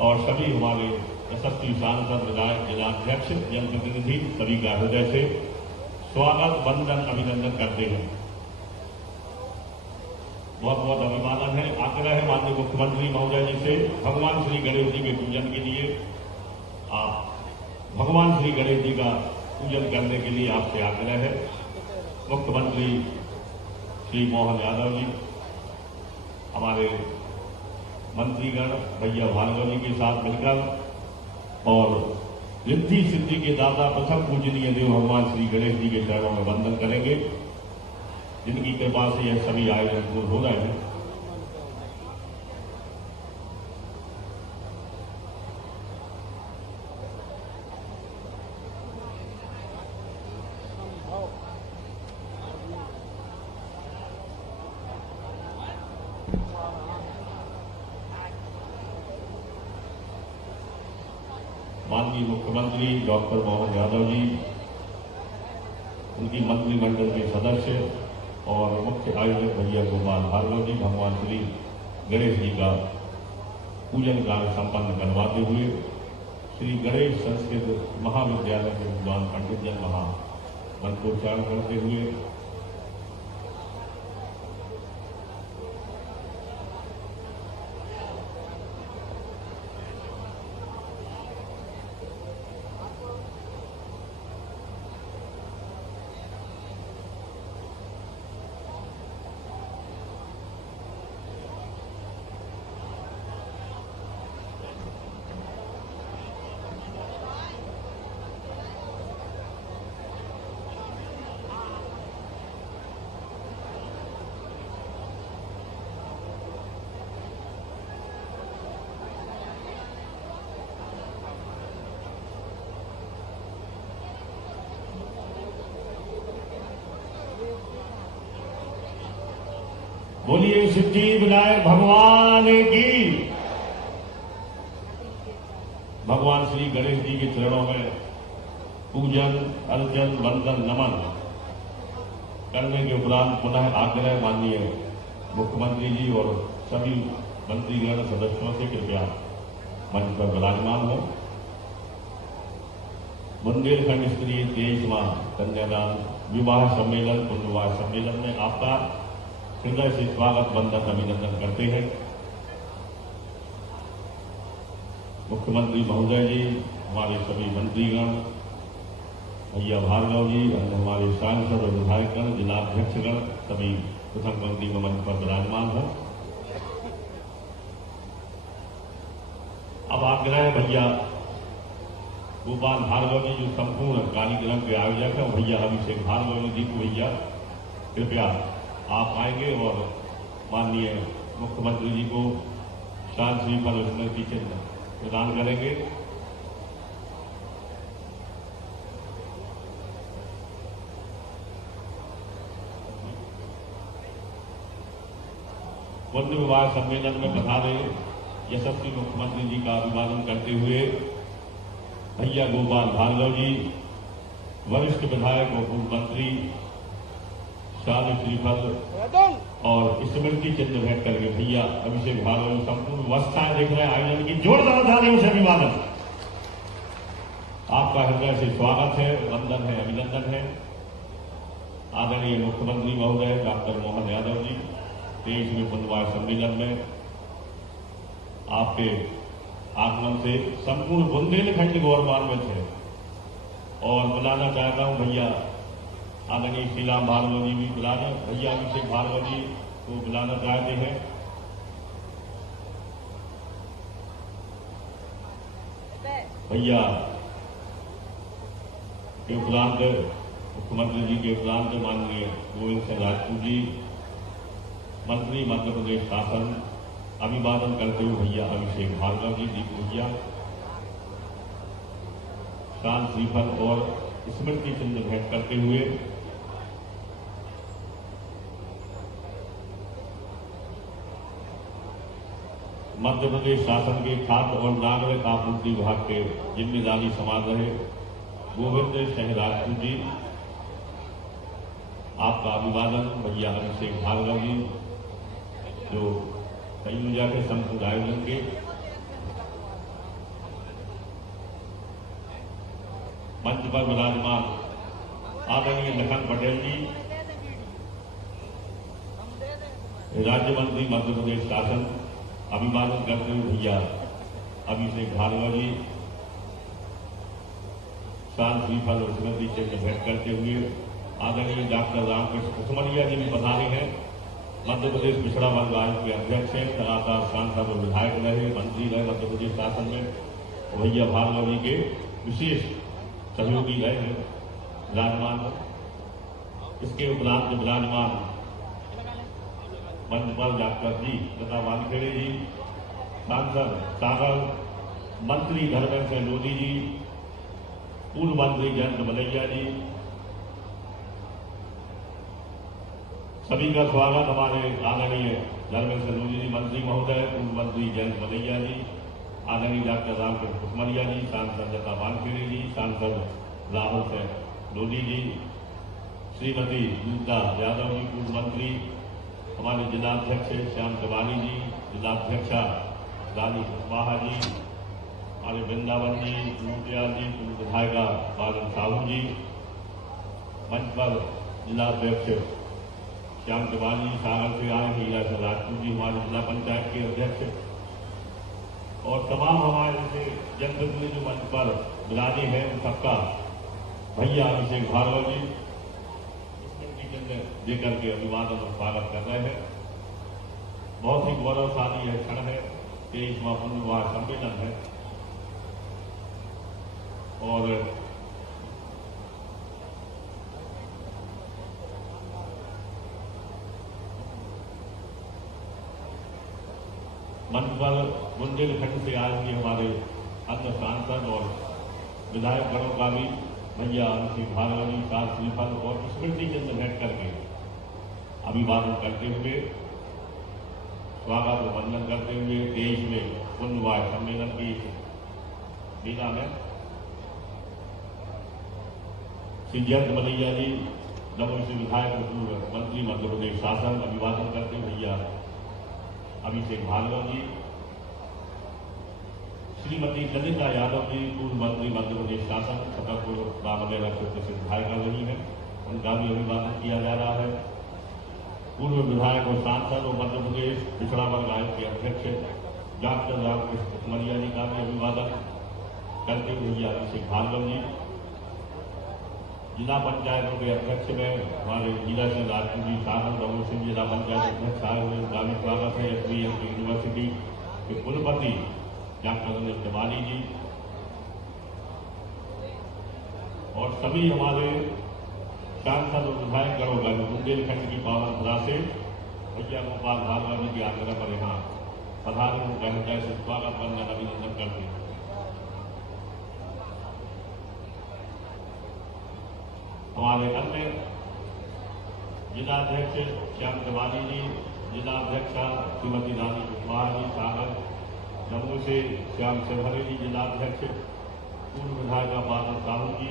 और सभी हमारे यशस्वी सांसद, विधायक, जिलाध्यक्ष, जनप्रतिनिधि सभी का हृदय से स्वागत, वंदन, अभिनंदन करते हैं। बहुत बहुत अभिवादन है। आग्रह है माननीय मुख्यमंत्री महोदय जी से भगवान श्री गणेश जी के पूजन के लिए आप भगवान श्री गणेश जी का पूजन करने के लिए आपसे आग्रह है। मुख्यमंत्री श्री मोहन यादव जी, हमारे मंत्रीगण भैया भार्गव जी के साथ मिलकर और रिद्धि सिद्धि के दाता प्रथम पूजनीय देव भगवान श्री गणेश जी के चरणों में वंदन करेंगे, जिनकी कृपा से यह सभी आयोजन पूर्ण हो रहे हैं। माननीय मुख्यमंत्री डॉक्टर मोहन यादव जी, उनकी मंत्रिमंडल के सदस्य और मुख्य आयोजक भैया गोपाल भार्गव जी भगवान श्री गणेश जी का पूजन कार्य संपन्न करवाते हुए श्री गणेश संस्कृत महाविद्यालय के विद्वान पंडित जन महा मंत्रोच्चारण करते हुए बोलिए सिद्धि विनायक भगवान की। भगवान श्री गणेश जी के चरणों में पूजन, अर्चन, वंदन, नमन करने के उपरांत पुनः आग्रह माननीय मुख्यमंत्री जी और सभी मंत्रीगण सदस्यों से कृपया मंच पर विराजमान हो। बुंदेलखंड स्तरीय 23वां कन्यादान विवाह सम्मेलन पुण्य विवाह सम्मेलन में आपका हृदय से स्वागत, वंदन, अभिनंदन करते हैं। मुख्यमंत्री महोदय जी, हमारे सभी मंत्रीगण, भैया भार्गव जी, अन्य हमारे सांसद और विधायकगण, जिलाध्यक्षगण सभी प्रथम पंक्ति में मंच पर विराजमान हो। अब आग्रह भैया गोपाल भार्गव जी जो संपूर्ण कार्यक्रम के आयोजक है, भैया अभिषेक भार्गव जी को भैया कृपया आप आएंगे और माननीय मुख्यमंत्री जी को शान श्रीफल स्मृति चिन्ह प्रदान करेंगे। पुण्य विवाह सम्मेलन में पधारे यशस्वी मुख्यमंत्री जी का अभिवादन करते हुए भैया गोपाल भार्गव जी, वरिष्ठ विधायक और पूर्व मंत्री शान श्रीफल और स्मृति चिन्ह भेंट करके भैया अभिषेक भार्गव संपूर्ण व्यवस्थाएं देख रहे हैं आयोजन की। जोरदार तालियों से अभिवादन। आपका हृदय से स्वागत है, वंदन है, अभिनंदन है। आदरणीय मुख्यमंत्री महोदय डॉक्टर मोहन यादव जी, 23वें पुण्य विवाह सम्मेलन में आपके आगमन से संपूर्ण बुंदेलखंड गौरवान्वित है और बुलाना चाहता हूं भैया आदरणीय श्रीराम भार्गव जी भी बुलाना, भैया अभिषेक भार्गव जी को बुलाना चाहते हैं। भैया के उपरांत मुख्यमंत्री जी के उपरांत माननीय गोविंद सिंह राजपूत जी, मंत्री मध्य प्रदेश शासन, अभिवादन करते हुए भैया अभिषेक भार्गव जी, दीप भैया शान श्रीफल और स्मृति चिन्ह भेंट करते हुए मध्य प्रदेश शासन के खाद्य और नागरिक आपूर्ति विभाग के जिम्मेदारी संभाल रहे गोविंद सिंह राजपूत जी, आपका अभिवादन। भैया अभिषेक भार्गव जी जो संयोजक के संपूर्ण आयोजन के मंच पर विराजमान आदरणीय लखन पटेल जी, राज्य मंत्री मध्य प्रदेश शासन, अभिवादन करते हुए भैया अभिषेक भार्गव जी, शांत श्रीफल और स्मृति चिन्ह भेंट करते हुए आदरणीय डॉक्टर रामकृष्ण कुसमरिया जी भी पधारे हैं। मध्य प्रदेश पिछड़ा वर्ग आयोग के अध्यक्ष हैं, लगातार सांसद और विधायक रहे, मंत्री रहे मध्य प्रदेश शासन में। भैया भार्गव जी के विशेष सहयोगी रहे हैं विराजमान। इसके उपरांत विराजमान मंच पर डॉक्टर जी तथा वानखेड़े जी, सांसद सागर, मंत्री धर्मेंद्र सिंह लोधी जी, पूर्व मंत्री जयंत मलैया जी, सभी का स्वागत। हमारे आदरणीय धर्मेंद्र सिंह लोधी जी मंत्री महोदय, पूर्व मंत्री जयंत मलैया जी, आदरणीय डॉक्टर रामकृष्ण कुसमरिया जी, सांसद लता वानखेड़े जी, सांसद राहुल सिंह लोधी जी, श्रीमती गीता यादव जी, पूर्व मंत्री, हमारे जिलाध्यक्ष श्याम तिवारी जी, जिलाध्यक्षा रानी कुशवाहा जी, हमारे वृंदावन जी, नूटियाल जी, पूर्व विधायिका बालन साहू जी, मंच पर जिलाध्यक्ष श्याम तिवारी जी सागर से आए, हीरा सिंह राजपूत जी हमारे जिला पंचायत के अध्यक्ष, और तमाम हमारे से जनप्रतिनिधि जो मंच पर विराजे हैं उन सबका भैया अभिषेक भार्गव जी देकर के अभिवादन और स्वागत कर रहे हैं। बहुत ही गौरवशाली यह क्षण है कि इस पुण्यवाह सम्मेलन है और मंच पर बुंदेलखंड से आए हुए हमारे अन्य सांसद और विधायक गणों का भी भैया अभिषेक भार्गव जी शांत श्रीफल और स्मृति चिन्ह भेंट करके अभिवादन करते हुए, स्वागत और वंदन करते हुए देश में पुण्यवाह सम्मेलन की मेला में श्री जयंत मलैया जी, दमोह से विधायक पूर्व मंत्री मध्य प्रदेश शासन, अभिवादन करते भैया अभिषेक भार्गव जी, श्रीमती ललिता यादव जी, पूर्व मंत्री मध्य प्रदेश शासन, छतरपुर रामनगर से प्रसिद्ध विधायिका रही है, उनका भी अभिवादन किया जा रहा है। पूर्व विधायक और सांसद और मध्य प्रदेश पिछड़ा वर्ग आयोग के अध्यक्ष डॉक्टर रामकृष्ण कुसमरिया जी का भी अभिवादन करते हुए भैया अभिषेक भार्गव जी, जिला पंचायतों के अध्यक्ष में हमारे हीरा सिंह राजपूत जी सागर, दमोह सिंह जिला पंचायत अध्यक्ष आए हुए, उनका भी स्वागत है। SVM यूनिवर्सिटी के कुलपति डॉक्टर अनिल तिवारी जी और सभी हमारे सांसद और विधायक गणों का बुंदेलखंड की पावन धरा से भैया गोपाल भार्गव जी के आग्रह पर यहाँ पधारे उनका हृदय से स्वागत वंदन अभिनंदन करते हैं। हमारे अन्य जिलाध्यक्ष श्याम तिवारी जी, जिलाध्यक्षा श्रीमती रानी कुशवाहा जी सागर, जम्मू से श्याम सिंहरे जी जिलाध्यक्ष, पूर्व विधायिका बालन साहू जी,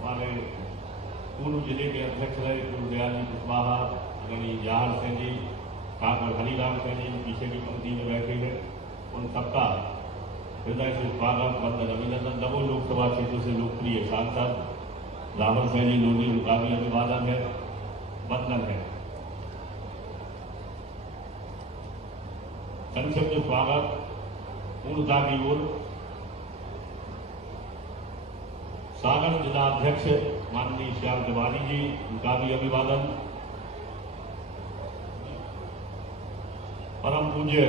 हमारे पूर्व जिले के अध्यक्ष रहे पूर्व दयाल जी कुशवाहा, आदरणीय जहार सिंह जी, ठाकुर हरिराम सिंह जी पीछे की पंक्ति में बैठे हैं, उन सबका हृदय से स्वागत वंदन अभिनंदन। दमोह लोकसभा क्षेत्र से लोकप्रिय सांसद राहुल सिंह जी लोधी, उनका भी अभिवादन है, वंदन है। संक्षिप्त स्वागत पूर्णता की ओर सागर जिलाध्यक्ष माननीय श्याम तिवारी जी, उनका भी अभिवादन। परम पूज्य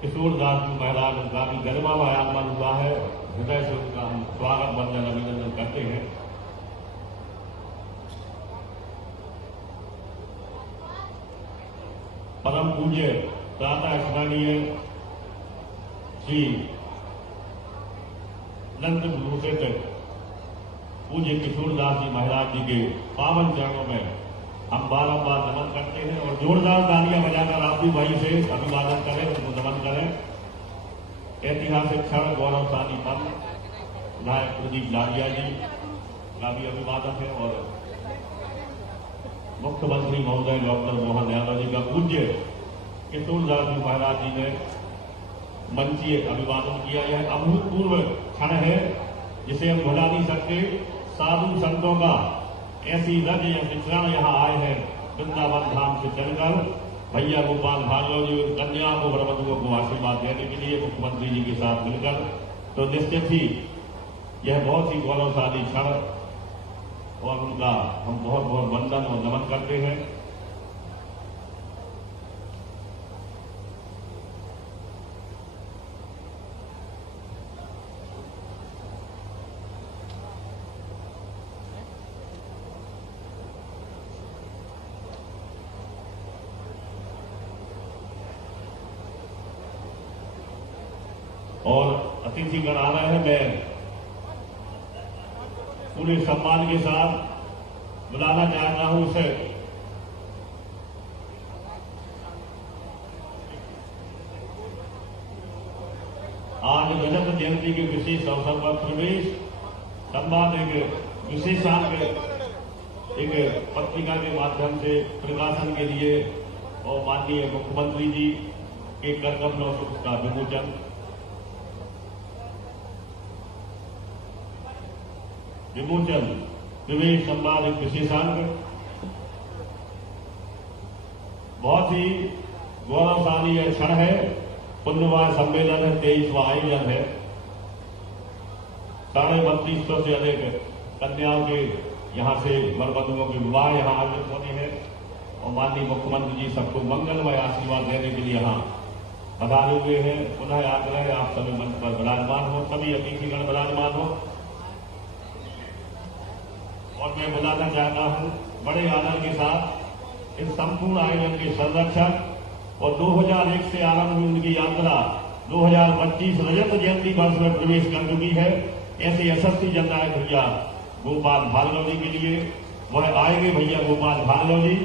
किशोरदास जी महाराज, उनका भी गरिमामय आगमन हुआ है, हृदय से उनका हम स्वागत वंदन अभिनंदन करते हैं। परम पूज्य प्रातः स्मरणीय श्री नंद भूषित पूज्य किशोरदास जी महाराज जी के पावन चरणों में हम बारंबार नमन करते हैं और जोरदार तालियां बजाकर आप भी भाई से अभिवादन करें, उनको नमन करें। ऐतिहासिक क्षण गौरवशाली पल विधायक प्रदीप लालिया जी का भी अभिवादन है और मुख्यमंत्री महोदय डॉक्टर मोहन यादव जी का पूज्य किशोरदास जी महाराज जी ने मंचीय अभिवादन किया। यह अभूतपूर्व क्षण है जिसे हम भुला नहीं सकते। साधु संतों का ऐसी रज या विचरण यहाँ आए हैं वृंदावन धाम से चलकर भैया गोपाल भार्गव जी और कन्या को ब्रह्मदुओं को आशीर्वाद देने के लिए मुख्यमंत्री जी के साथ मिलकर, तो निश्चित ही यह बहुत ही गौरवशाली क्षण और उनका हम बहुत बहुत वंदन और नमन करते हैं। और अतिथिगण आ रहे हैं, मैं पूरे सम्मान के साथ बुलाना चाहता हूं उसे। आज रजत जयंती के विशेष अवसर पर प्रवेश संवाद एक विशेषांक एक पत्रिका के माध्यम से प्रकाशन के लिए और माननीय मुख्यमंत्री जी के करकमलों का विमोचन। प्रवेश संवाद एक विशेषांक बहुत ही गौरवशाली क्षण है। पुण्यवान सम्मेलन है, 23वां आयोजन है। 3250 से अधिक कन्याओं के यहां से वरवधुओं के विवाह यहां आयोजित होने हैं और माननीय मुख्यमंत्री जी सबको मंगलमय आशीर्वाद देने के लिए यहां पधारे हुए हैं। पुनः आग्रह है आप सभी मंच पर विराजमान हो, सभी अतिथिगण विराजमान हो। और मैं बुलाना चाहता हूं बड़े आदर के साथ इस संपूर्ण आयोजन के संरक्षक और 2001 से आरंभ हुई उनकी यात्रा 2025 रजत जयंती वर्ष में प्रवेश कर चुकी है, ऐसे यशस्वी जननायक भैया गोपाल भार्गव जी के लिए वह आएंगे भैया गोपाल भार्गव जी,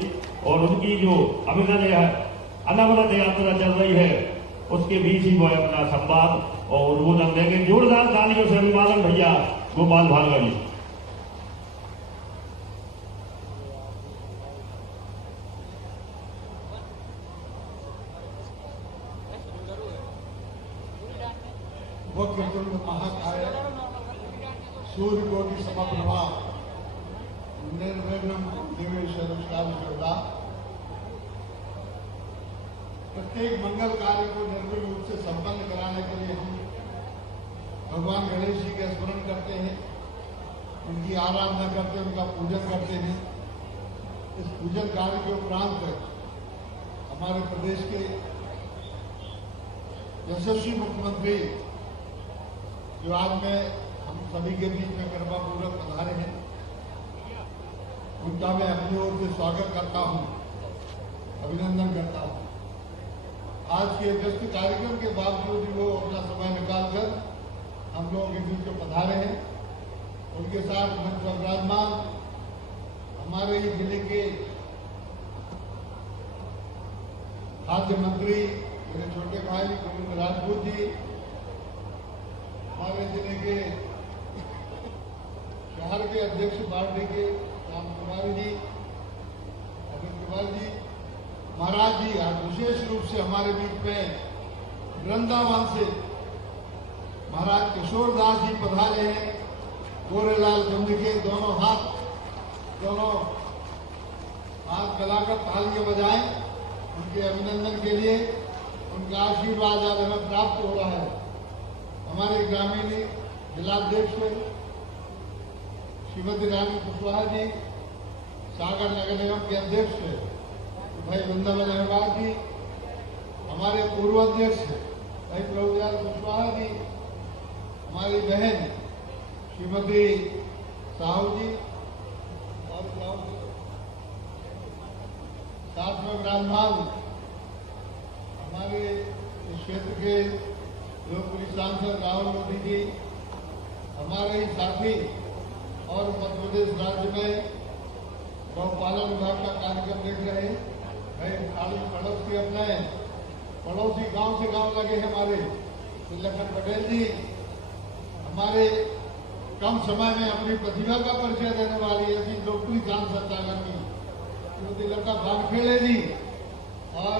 और उनकी जो अभिनय अनवरत यात्रा चल रही है उसके बीच ही वह अपना संवाद और उद्बोधन देंगे। जोरदार तालियों से अभिवादन भैया गोपाल भार्गव जी। वक्रतुंड महाकाय सूर्यकोटि समप्रभा निर्विघ्नं कुरु सर्वदा। प्रत्येक मंगल कार्य को निर्विघ्न रूप से संपन्न कराने के लिए हम भगवान गणेश जी का स्मरण करते हैं, उनकी आराधना करते हैं, उनका पूजन करते हैं। इस पूजन कार्य के उपरांत हमारे प्रदेश के यशस्वी मुख्यमंत्री जो आज मैं हम सभी के बीच में कृपा पूर्वक पधारे हैं, उनका मैं अपनी ओर से स्वागत करता हूं, अभिनंदन करता हूं। आज के व्यस्त कार्यक्रम के बावजूद भी वो अपना समय निकालकर हम लोगों के बीच में पधारे हैं। उनके साथ मंच पर विराजमान हमारे ही जिले के खाद्य मंत्री मेरे छोटे भाई गोविंद राजपूत जी, हमारे जिले के शहर के अध्यक्ष पार्टी के राम कुमार जी, अरविंद कुमार जी महाराज जी, आज विशेष रूप से हमारे बीच में वृंदावन से महाराज किशोर दास जी पधारे हैं। गोरेलाल चंद के दोनों हाथ गलाकर तालियां बजाएं उनके अभिनंदन के लिए। उनका आशीर्वाद आज हमें प्राप्त हो रहा है। हमारे ग्रामीण जिलाध्यक्ष श्रीमती रानी कुशवाहा जी, सागर नगर निगम के अध्यक्ष भाई वृंदावन अग्रवाल जी, हमारे पूर्व अध्यक्ष भाई प्रभुलाल कुशवाहा जी, हमारी बहन श्रीमती साहू जी, और साथ में विराजमान हमारे क्षेत्र के लोकप्रिय सांसद राहुल गांधी जी, हमारे ही साथी और मध्य प्रदेश राज्य में गौपालन विभाग का कार्यक्रम देख रहे हैं भाई पड़ोस के अपने पड़ोसी गांव से गांव लगे हमारे लखन पटेल जी, हमारे कम समय में अपनी प्रतिभा का परिचय देने वाली ऐसी लोकप्रिय सांसद श्रीमती लता भानखेड़े जी, और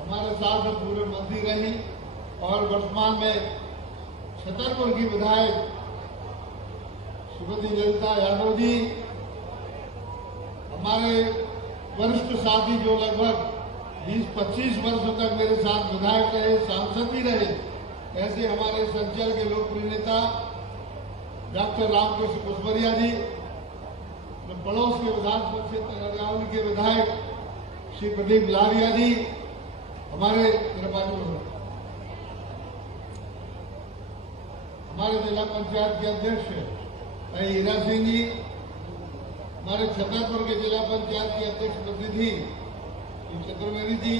हमारे साथ पूर्व मंत्री रही और वर्तमान में छतरपुर की विधायक श्रीमती ललिता यादव जी, हमारे वरिष्ठ साथी जो लगभग 20-25 वर्षों तक मेरे साथ विधायक रहे, सांसद भी रहे, ऐसे हमारे संचल के लोकप्रिय नेता डॉक्टर रामकृष्ण कुशवरिया जी, पड़ोस के विधानसभा क्षेत्र अररिया के विधायक श्री प्रदीप लारिया जी, हमारे जिला पंचायत के अध्यक्ष हीरा सिंह जी, हमारे छतरपुर के जिला पंचायत के अध्यक्ष प्रतिनिधि चतुर्वेदी जी,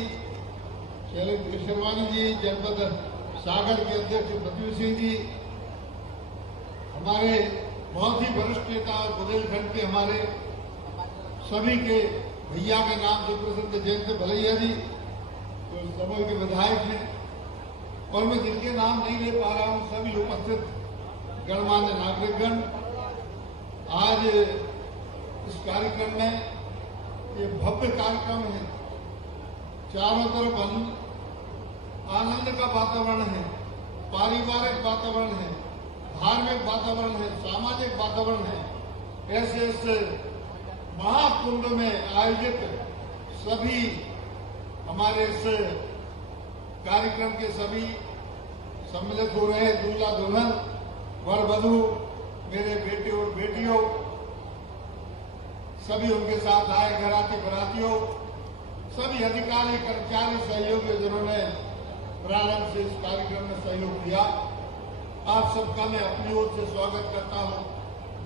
शैलेंद्र केशरवानी जी, जनपद सागर के अध्यक्ष पृथ्वी सिंह जी, हमारे बहुत ही वरिष्ठ नेता और बुंदेलखंड के हमारे सभी के भैया के नाम से प्रसिद्ध जयंत भलैया जी, जो समूह के विधायक हैं, और मैं जिनके नाम नहीं ले पा रहा हूं, सभी उपस्थित गणमान्य नागरिकगण, आज इस कार्यक्रम में ये भव्य कार्यक्रम है। चारों तरफ आनंद का वातावरण है, पारिवारिक वातावरण है, धार्मिक वातावरण है, सामाजिक वातावरण है। ऐसे इस महाकुंभ में आयोजित सभी हमारे इस कार्यक्रम के सभी सम्मिलित हो रहे हैं। दूल्हा दुल्हन, वर वधू, मेरे बेटे और बेटियों, सभी उनके साथ आए घराती बरातियों, सभी अधिकारी कर्मचारी सहयोगी जिन्होंने प्रारंभ से इस कार्यक्रम में सहयोग किया, आप सबका मैं अपनी ओर से स्वागत करता हूं,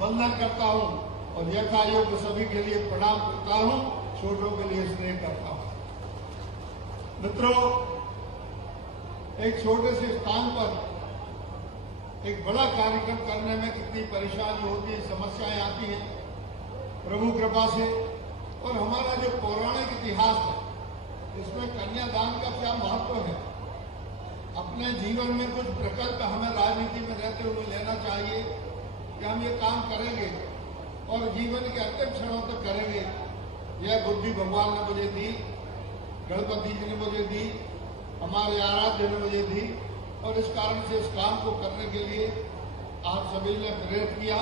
वंदन करता हूं और यथायोग्य सभी के लिए प्रणाम करता हूं, छोटों के लिए स्नेह करता हूं। मित्रों, एक छोटे से स्थान पर एक बड़ा कार्यक्रम करने में कितनी परेशानी होती है, समस्याएं आती हैं। प्रभु कृपा से और हमारा जो पौराणिक इतिहास है, इसमें कन्यादान का क्या महत्व है। अपने जीवन में कुछ प्रकल्प हमें राजनीति में रहते हुए लेना चाहिए कि हम ये काम करेंगे और जीवन के अंतिम क्षणों तक करेंगे। यह बुद्धि भगवान ने मुझे दी, गणपति जी ने मुझे दी, हमारे आराध्य ने मुझे दी, और इस कारण से इस काम को करने के लिए आप सभी ने प्रेरित किया।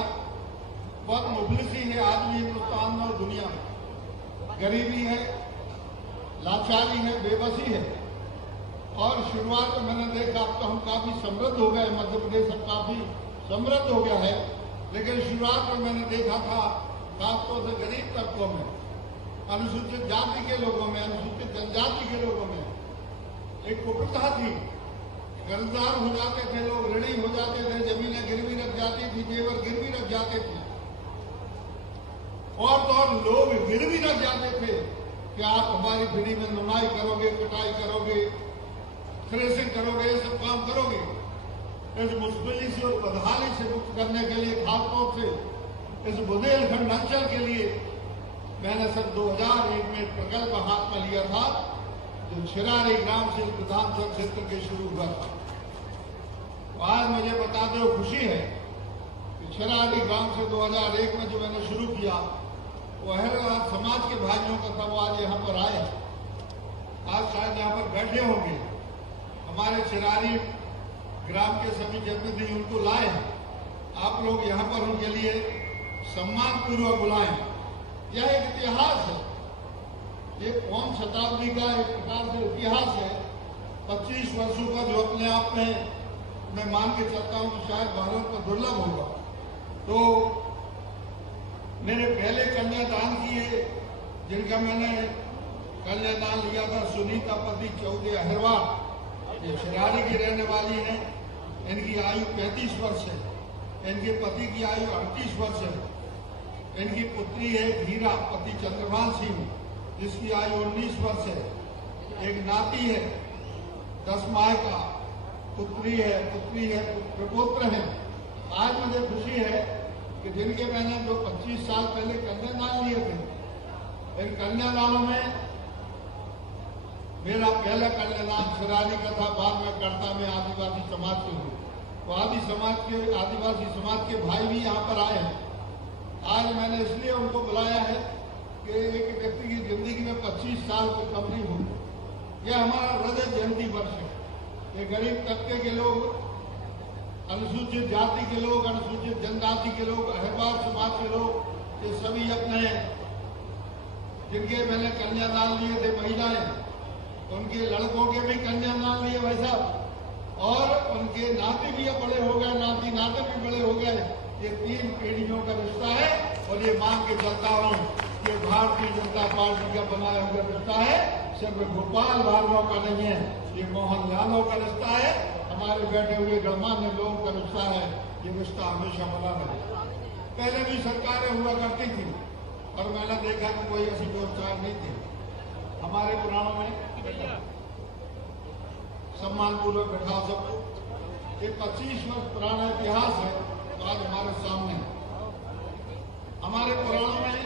बहुत मुफलिसी है आज भी हिंदुस्तान में और दुनिया में, गरीबी है, लाचारी है, बेबसी है। और शुरुआत में मैंने देखा अब तो हम काफी समृद्ध हो गए, मध्य प्रदेश अब काफी समृद्ध हो गया है, लेकिन शुरुआत में मैंने देखा था खासतौर से गरीब तबकों में, अनुसूचित जाति के लोगों में, अनुसूचित जनजाति के लोगों में एक कुप्रथा थी। कर्जदार हो जाते थे लोग, ऋणी हो जाते थे, जमीनें गिरवी रख जाती थी, जेवर गिरवी रख जाते थे, और तो और लोग गिरवी रख जाते थे कि आप हमारी फ्री में नुनाई करोगे, कटाई करोगे, थ्रेसिंग करोगे, ये सब काम करोगे। इस मुश्किली से और बदहाली से मुक्त करने के लिए, खासतौर से इस बुंदेलखंड अंचल के लिए मैंने सन 2001 में एक प्रकल्प हाथ में लिया था, जो छिरारी ग्राम से विधानसभा क्षेत्र के शुरू हुआ था। तो आज मुझे बताते हुए खुशी है कि छिरारी ग्राम से 2001 में जो मैंने शुरू किया, वो अहरवाद समाज के भाइयों का था, वो आज यहाँ पर आए, आज शायद यहाँ पर बैठे होंगे। हमारे छिरारी ग्राम के सभी जनप्रतिनिधि उनको लाए, आप लोग यहाँ पर उनके लिए सम्मान पूर्वक बुलाएं। यह एक इतिहास है, ये कौन शताब्दी का एक प्रकार से इतिहास है, 25 वर्षों का, जो अपने आप में मैं मान के चलता हूं कि शायद भारत में दुर्लभ होगा। तो मेरे पहले कन्यादान किए, जिनका मैंने कन्यादान लिया था, सुनीता पति चौधरी अहिरवार, ये छिरारी की रहने वाली हैं, इनकी आयु 35 वर्ष है, इनके पति की आयु 38 वर्ष है, इनकी पुत्री है धीरा पति चंद्रभान सिंह, जिसकी आयु 19 वर्ष है, एक नाती है 10 माह का, पुत्री है प्रपोत्र है। आज मुझे खुशी है कि जिनके मैंने जो 25 साल पहले कन्यादान लिए थे, इन कन्यादानों में मेरा पहला कन्यादान छिरारी का था, बाद में करता में आदिवासी समाज से हुई। तो आदिवासी समाज के भाई भी यहाँ पर आए हैं। आज मैंने इसलिए उनको बुलाया है कि एक व्यक्ति की जिंदगी में 25 साल को कंप्लीट हो। यह हमारा रजत जयंती वर्ष है। ये गरीब तबके के लोग अनुसूचित जाति के लोग, अनुसूचित जनजाति के लोग, अहिरवार समाज के लोग, ये सभी अपने जिनके मैंने कन्यादान लिए थे महिलाएं, उनके लड़कों के भी कन्यादान लिए भाई साहब, और उनके नाते भी अब बड़े हो गए, नाती नाते भी बड़े हो गए। ये 3 पीढ़ियों का रिश्ता है और ये मांग के चलता हूँ कि भारतीय जनता पार्टी का बनाया हुआ रिश्ता है, सिर्फ गोपाल भार्गव का नहीं है, ये मोहन यादव का रिश्ता है, हमारे बैठे हुए गणमान्य लोगों का रिश्ता है। ये रिश्ता हमेशा बना रहे। पहले भी सरकारें हुआ करती थी और मैंने देखा कि कोई ऐसी व्यवस्था नहीं थी। हमारे पुराणों में सम्मानपूर्वक बैठा सबको, ये 25 वर्ष पुराना इतिहास है तो आज हमारे सामने। हमारे पुराणों में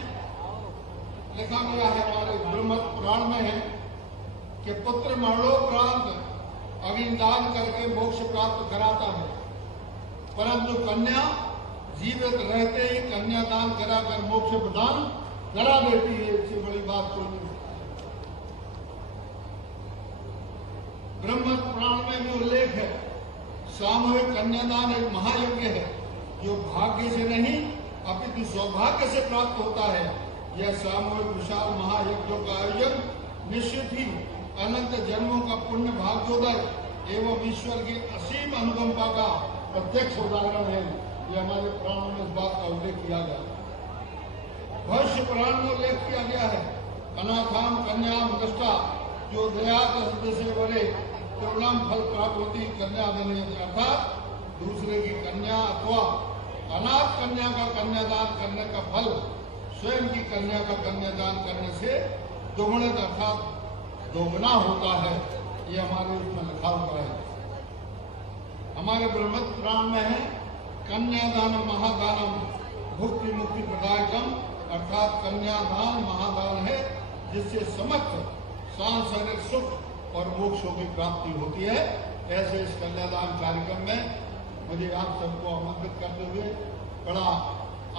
लिखा गया है, हमारे ब्रह्म पुराण में है कि पुत्र मरणोपरांत अग्निदान करके मोक्ष प्राप्त कराता है, परंतु कन्या जीवित रहते ही कन्यादान कराकर मोक्ष प्रदान करा देती है। इससे बड़ी बात कोई नहीं। ब्रह्म पुराण में भी उल्लेख है, सामूहिक कन्यादान एक महायज्ञ है जो भाग्य से नहीं अपितु सौभाग्य से प्राप्त होता है। यह सामूहिक विशाल महायज्ञों का आयोजन निश्चित ही अनंत जन्मों का पुण्य भाग्योदय एवं ईश्वर की असीम अनुकंपा का प्रत्यक्ष उदाहरण है। यह हमारे पुराणों में इस बात का उल्लेख किया गया। भविष्य पुराण में उल्लेख किया गया है, अनाथाम कन्याम दृष्टा जो दया से बड़े करुणाम फल प्राप्त होती कन्या देने, अर्थात दूसरे की कन्या अथवा अनाथ कन्या का कन्यादान करने का फल स्वयं की कन्या का कन्यादान करने से दोगुणे अर्थात दोगुना होता है। ये हमारे उसमें लिखा हुआ है। हमारे ब्रह्म पुराण में है, कन्यादान महादानम भुक्ति मुक्ति प्रदायकम, अर्थात कन्यादान महादान है जिससे समस्त सांसारिक सुख और मोक्षों की प्राप्ति होती है। ऐसे इस कन्यादान कार्यक्रम में मुझे आप सबको आमंत्रित करते हुए बड़ा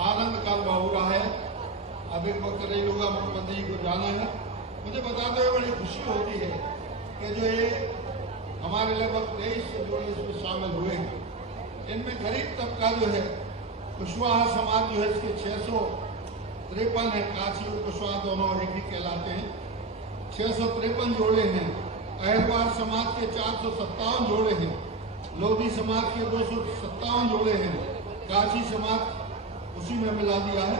आनंद का अनुभव हो रहा है। अधिक वक्त नहीं होगा, मुख्यमंत्री जी को जाना है। मुझे बताते हुए बड़ी खुशी होती है कि जो ये हमारे लगभग 23 जो इसमें शामिल हुए हैं, इनमें गरीब तबका जो है कुशवाहा समाज जो है इसके 653 है, काशी और कुशवाहा दोनों एक ही कहलाते हैं, 653 जोड़े हैं। अहिरवार समाज के 457 जोड़े हैं, लोधी समाज के 257 जोड़े हैं, काशी समाज उसी में मिला दिया है,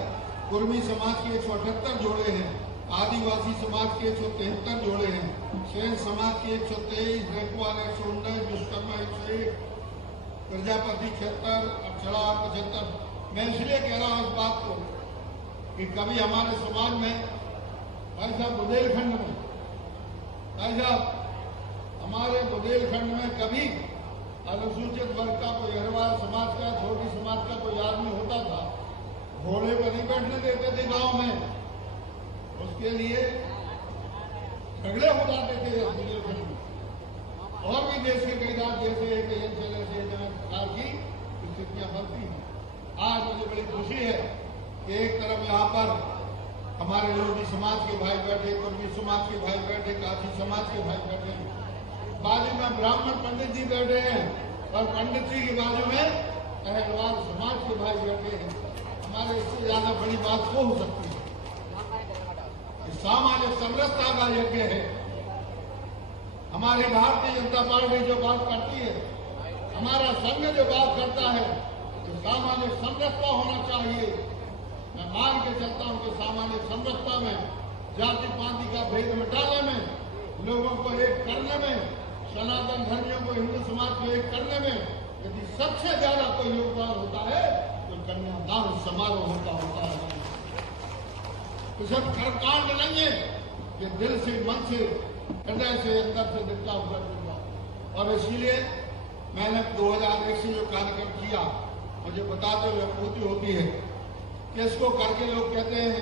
कुर्मी समाज के 178 जोड़े हैं, आदिवासी समाज के 173 जोड़े हैं, सेन समाज के 123, रेखवार 119, विश्वकर्मा 101, प्रजापति 76, अक्षरा 75। मैं इसलिए कह रहा हूं इस बात को कि कभी हमारे समाज में ऐसा बुंदेलखंड में, ऐसा हमारे बुंदेलखंड में कभी अनुसूचित वर्ग का कोई अहिरवार समाज का, छोटी समाज का कोई आदमी होता था, घोड़े पर नहीं बैठने देते थे गांव में, उसके लिए झगड़े हो जाते थे बुंदेलखंड में। और भी देश के कई राज्य जैसे सरकार की स्थितियां बनती हैं। आज मुझे बड़ी खुशी है कि एक तरफ यहाँ पर हमारे लोधी समाज के भाई बैठे, कुर्मी समाज के भाई बैठे, काशी समाज के भाई बैठे, बाजू में ब्राह्मण पंडित जी बैठे हैं और पंडित जी के बाजू में अहिरवार समाज के भाई बैठे हैं। हमारे इससे ज्यादा बड़ी बात वो हो सकती है। सामाजिक समरसता का यज्ञ है। हमारी भारतीय जनता पार्टी जो बात करती है, हमारा संघ जो बात करता है, तो सामाजिक समरसता होना चाहिए। मैं मान के चलता हूं कि सामाजिक समरसता में, जाति पाति का भेद मिटाने में, लोगों को एक करने में, सनातन धर्मियों को, हिंदू समाज को एक करने में यदि सबसे ज्यादा कोई योगदान होता है तो कन्यादान समारोह होता है। तो सब कर्मकांड नहीं है, ये दिल से, मन से, हृदय से, अंदर से निकला हुआ होगा। और इसीलिए मैंने 2001 से जो कार्यक्रम किया, मुझे बताते हुए अनुभूति होती है कि इसको करके लोग कहते हैं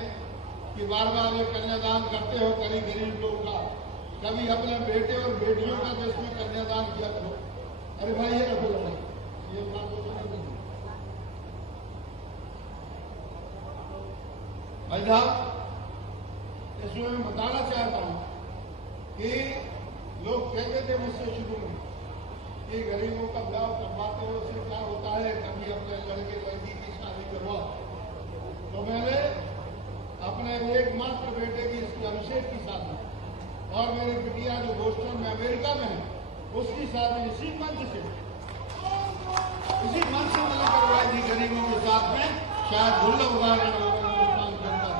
कि बार बार ये कन्यादान करते हो गरीब लोगों का, कभी अपने बेटे और बेटियों का देश में कन्यादान किया करो। अरे भाई ये रखो ये बात तो भाई साहब, इसमें मैं बताना चाहता हूं कि लोग कहते थे मुझसे शुरू में कि गरीबों का ब्याह करवाते हो उससे क्या होता है, कभी अपने लड़के लड़की की शादी करवाओ। तो मैंने अपने एकमात्र बेटे की इसकी अभिषेक की शादी और मेरी बिटिया जो बोस्टन में अमेरिका में है उसकी शादी इसी मंच से मैंने करवाई थी गरीबों के साथ में। शायद दुर्लभ उदाहरण होगा हिंदुस्तान के अंदर,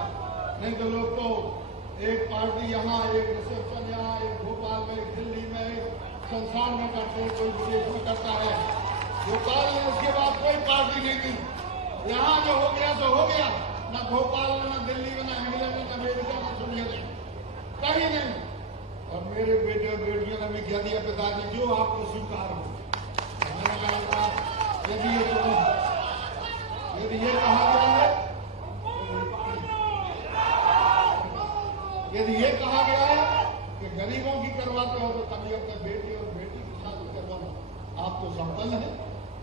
नहीं तो लोग तो एक पार्टी यहाँ, एक रिसेप्शन यहाँ, एक भोपाल में, एक दिल्ली में, एक संसार में करते हैं, कोई विदेश में करता है। भोपाल में उसके बाद कोई पार्टी नहीं थी। यहाँ जो हो गया सो हो गया, न भोपाल में, न दिल्ली में, न इंग्लैंड में, न अमेरिका में, सुनिए कहीं नहीं। और मेरे बेटे और बेटियों ने भी कह दिया पिताजी जो आपको स्वीकार हो। यदि ये कहा गया है, यदि ये कहा गया है कि गरीबों की करवाते हो तो कभी अपने बेटे और बेटी की शादी करवाना आपको संपन्न है।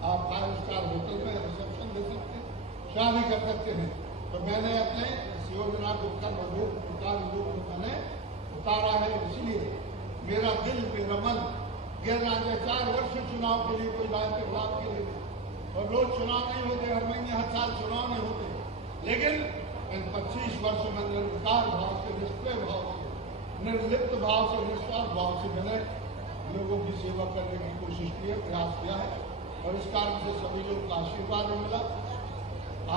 आप 5 स्टार होटल में रिसेप्शन दे सकते हैं, शादी कर सकते हैं। तो मैंने अपने इस योजना को रूप में मैंने उतारा है। इसलिए मेरा दिल, मेरा मन गैर 4 वर्ष चुनाव के लिए कोई राजनीतिक लाभ के लिए, और रोज चुनाव नहीं होते, हर महीने हर साल चुनाव नहीं होते, लेकिन इन 25 वर्षों में निर्विकार भाव से, निष्क्रिय भाव से, निर्लिप्त भाव से, निस्वार्थ भाव से मैंने लोगों की सेवा करने की कोशिश की है, प्रयास किया है। और इस कारण से सभी लोग का आशीर्वाद मिला।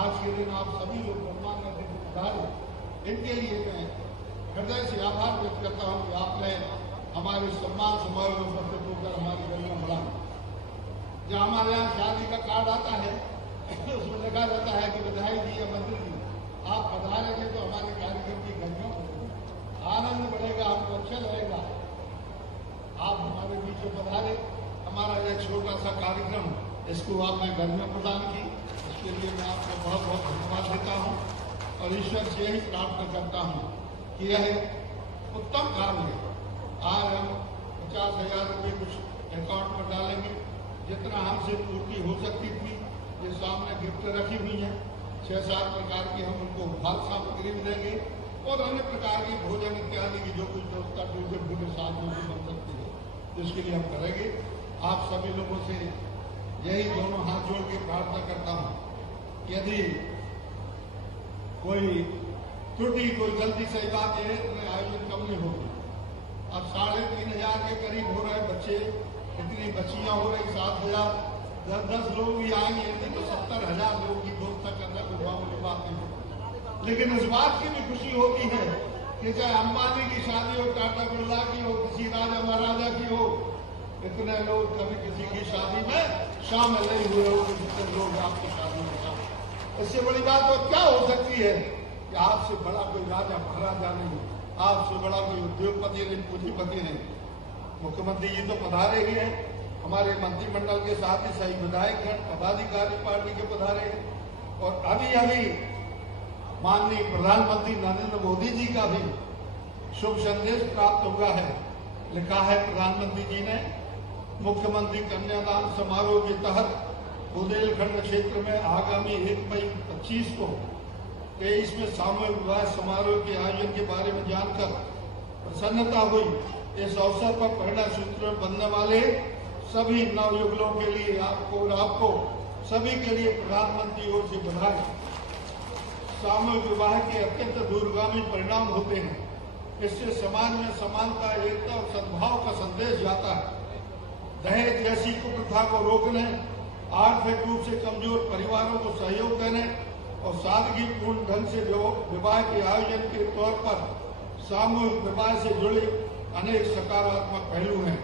आज के दिन आप सभी लोग सम्मान अधिकारी, इनके लिए मैं हृदय से आभार व्यक्त करता हूँ कि आपने हमारे सम्मान समारोह में उपस्थित होकर हमारी गरिमा बढ़ाई। जब हमारे यहाँ शादी का कार्ड आता है उसमें लिखा रहता है कि बधाई दी या मंत्री जी, आप पधारेंगे तो हमारे कार्यक्रम की गरिमा बढ़ेगी, आनंद बढ़ेगा, हमको अच्छा लगेगा। आप हमारे बीच में पधारे, हमारा यह छोटा सा कार्यक्रम, इसको आपने गरिमा प्रदान की, इसके लिए मैं आपको बहुत बहुत धन्यवाद देता हूँ और ईश्वर से यही प्रार्थना करता हूँ कि यह उत्तम काम है। आज हम 50,000 रुपये कुछ अकाउंट में डालेंगे, जितना हमसे पूर्ति हो सकती थी। ये सामने गिफ्ट रखी हुई है, 6-7 प्रकार की, हम उनको भाग सामग्री देंगे और अन्य प्रकार की भोजन इत्यादि की जो कुछ व्यवस्था टूटे फूटे साथ में बन सकती है, जिसके लिए हम करेंगे। आप सभी लोगों से यही दोनों हाथ जोड़ के प्रार्थना करता हूँ, यदि कोई त्रुटि, कोई गलती सही बात है, आयोजन कम नहीं होगी। अब 3,500 के करीब हो रहे बच्चे, इतनी बच्चियां हो रही, 7,000, 10 लोग भी आएंगे, तो 70,000 लोगों की व्यवस्था करना कोई मामूली बात नहीं है। लेकिन इस बात की भी खुशी होती है कि चाहे अंबानी की शादी हो, टाटा बिरला की हो, किसी राजा महाराजा की हो, इतने लोग कभी किसी की शादी में शामिल नहीं हुए हो जितने लोग आपकी शादी में शामिल। इससे बड़ी बात तो क्या हो सकती है कि आपसे बड़ा कोई राजा महाराजा नहीं, आपसे बड़ा कोई उद्योगपति नहीं, पूंजीपति नहीं। मुख्यमंत्री जी तो पधारे ही हैं, हमारे मंत्रिमंडल के साथ ही सही विधायकगण, पदाधिकारी पार्टी के पधारे हैं और अभी माननीय प्रधानमंत्री नरेंद्र मोदी जी का भी शुभ संदेश प्राप्त हुआ है। लिखा है प्रधानमंत्री जी ने, मुख्यमंत्री कन्यादान समारोह के तहत बुंदेलखंड क्षेत्र में आगामी 1 मई 25 को 23 में सामूहिक विवाह समारोह के आयोजन के बारे में जानकर प्रसन्नता हुई। इस अवसर पर प्रेरणा सूत्र में बनने वाले सभी नवयुगलों के लिए आपको और आपको सभी के लिए प्रधानमंत्री ओर से बधाई। सामूहिक विवाह के अत्यंत दूरगामी परिणाम होते हैं। इससे समाज में समानता, एकता और सद्भाव का संदेश जाता है। दहेज जैसी कुप्रथा को रोकने, आर्थिक रूप से कमजोर परिवारों को सहयोग देने और सादगीपूर्ण ढंग से विवाह के आयोजन के तौर पर सामूहिक विवाह से जुड़े अनेक सकारात्मक पहलू हैं।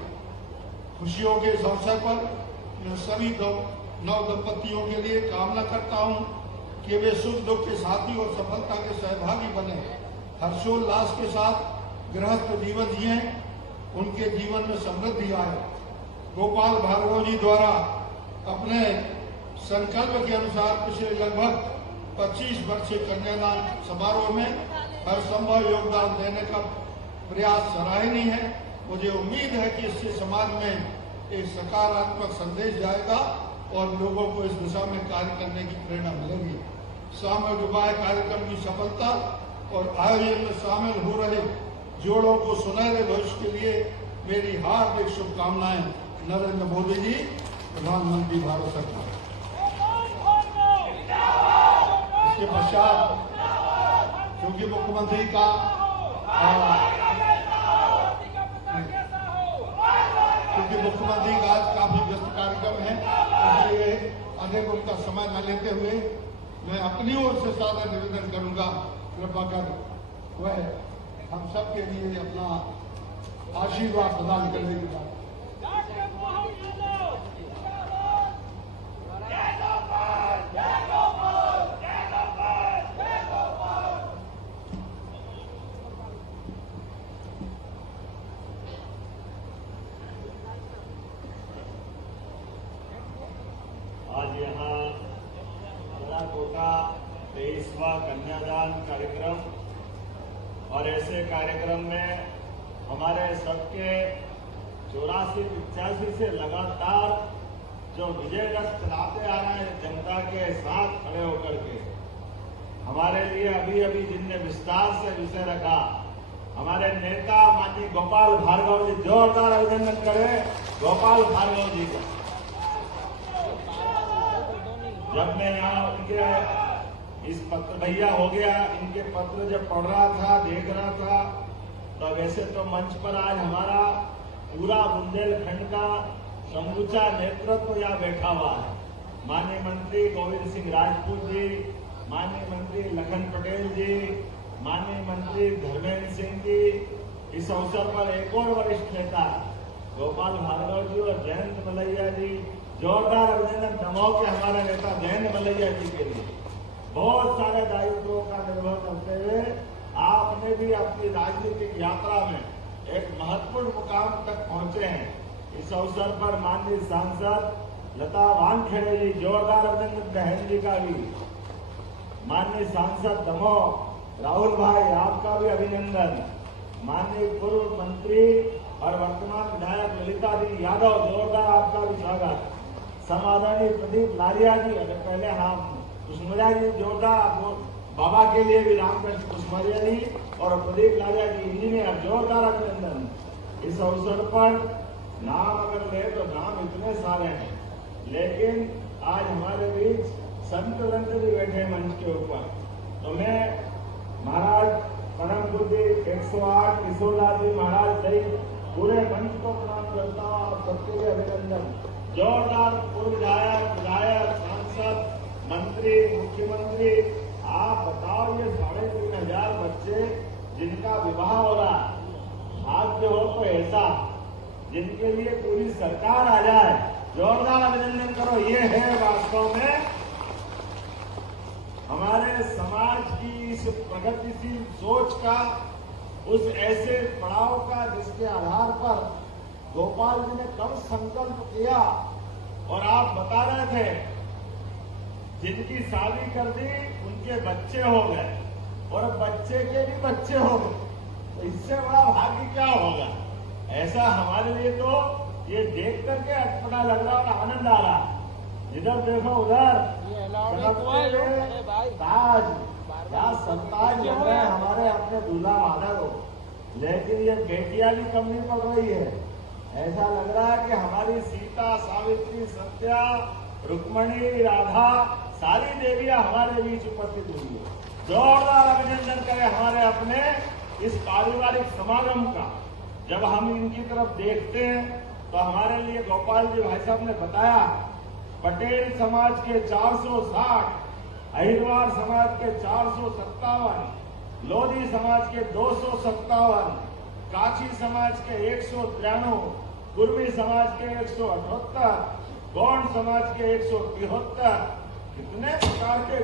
खुशियों के इस अवसर पर मैं सभी नव दंपतियों के लिए कामना करता हूं कि वे सुख दुख के साथी और सफलता के सहभागी बने, हर्षोल्लास के साथ गृहस्थ जीवन जिए, उनके जीवन में समृद्धि आए। गोपाल भार्गव जी द्वारा अपने संकल्प के अनुसार पिछले लगभग 25 वर्षीय कन्यादान समारोह में हर संभव योगदान देने का प्रयास सराहनीय है। मुझे उम्मीद है कि इससे समाज में एक सकारात्मक संदेश जाएगा और लोगों को इस दिशा में कार्य करने की प्रेरणा मिलेगी। सामूहिक विवाह कार्यक्रम की सफलता और आयोजन में शामिल हो रहे जोड़ों को सुनहरे भविष्य के लिए मेरी हार्दिक शुभकामनाएं। नरेंद्र मोदी जी, प्रधानमंत्री भारत सरकार। इसके पश्चात क्योंकि मुख्यमंत्री का आज काफी व्यस्त कार्यक्रम है, इसलिए अधिक उनका समय न लेते हुए मैं अपनी ओर से सादर निवेदन करूंगा, कृपा कर वह हम सब के लिए अपना आशीर्वाद प्रदान करने की बात। आज यहाँ कोटा 23वां कन्यादान कार्यक्रम और ऐसे कार्यक्रम में हमारे सबके 84-85 से लगातार जो विजय रथ चलाते आ रहे हैं जनता के साथ खड़े होकर के, हमारे लिए अभी अभी जिनने विस्तार से विषय रखा, हमारे नेता माननीय गोपाल भार्गव जी, जोरदार अभिनंदन करें गोपाल भार्गव जी का। जब मैं यहाँ उनके इस पत्र भैया हो गया, इनके पत्र जब पढ़ रहा था, देख रहा था, तो वैसे तो मंच पर आज हमारा पूरा बुंदेलखंड का समूचा नेतृत्व यहाँ बैठा हुआ है। माननीय मंत्री गोविंद सिंह राजपूत जी, माननीय मंत्री लखन पटेल जी, माननीय मंत्री धर्मेंद्र सिंह जी, इस अवसर पर एक और वरिष्ठ नेता गोपाल भार्गव जी और जयंत मलैया जी, जोरदार अभिनंदन दमोह के हमारे नेता जयंत मलैया जी के लिए। बहुत सारे दायित्वों का निर्वहन करते हुए आपने भी अपनी राजनीतिक यात्रा में एक महत्वपूर्ण मुकाम तक पहुंचे हैं। इस अवसर पर माननीय सांसद लता वानखेड़े जी, जोरदार अभिनंदन बहन जी का भी। माननीय सांसद दमोह राहुल भाई, आपका भी अभिनंदन। माननीय पूर्व मंत्री और वर्तमान विधायक ललिता दी यादव, जोरदार आपका भी स्वागत। समाधानी प्रदीप लारिया जी, पहले हम कुसुमरिया जी, जोरदार बाबा के लिए भी रामकृष्ण कुसुमरिया जी और प्रदीप लारिया जी इंजीनियर, जोरदार अभिनंदन। इस अवसर पर नाम अगर ले तो नाम इतने सारे हैं, लेकिन आज हमारे बीच संत रंग भी बैठे मंच के ऊपर, तो मैं महाराज परम पूज्य 108 किशोरलाल जी महाराज सहित पूरे मंच को प्रणाम करता हूँ। आप सबके लिए अभिनंदन। जोरदार पूर्व विधायक, सांसद, मंत्री, मुख्यमंत्री, आप बताओ ये 3,500 बच्चे जिनका विवाह हो रहा है, भाग्य हो तो ऐसा जिनके लिए पूरी सरकार आ जाए, जोरदार अभिनंदन करो। ये है वास्तव में हमारे समाज की इस प्रगतिशील सोच का, उस ऐसे पड़ाव का जिसके आधार पर गोपाल जी ने कब संकल्प किया। और आप बता रहे थे जिनकी शादी कर दी उनके बच्चे हो गए और बच्चे के भी बच्चे हो गए, तो इससे बड़ा भाग्य क्या होगा। ऐसा हमारे लिए तो ये देख करके अटपटा लग रहा और आनंद आ रहा। जिधर देखो उधर ताज, क्या सरताज लग रहे हैं हमारे अपने दूल्हा माधव को, लेकिन ये बेटियां भी कम नहीं पड़ रही है। ऐसा लग रहा है कि हमारी सीता, सावित्री, सत्या, रुक्मणी, राधा, सारी देवियां हमारे बीच उपस्थित हुई है। जोरदार अभिनंदन करें हमारे अपने इस पारिवारिक समागम का। जब हम इनकी तरफ देखते हैं तो हमारे लिए गोपाल जी भाई साहब ने बताया, पटेल समाज के 460, अहिरवार समाज के 457, लोधी समाज के 257, काछी समाज के 193, कुर्मी समाज के 178, गौंड समाज के 173, कितने प्रकार के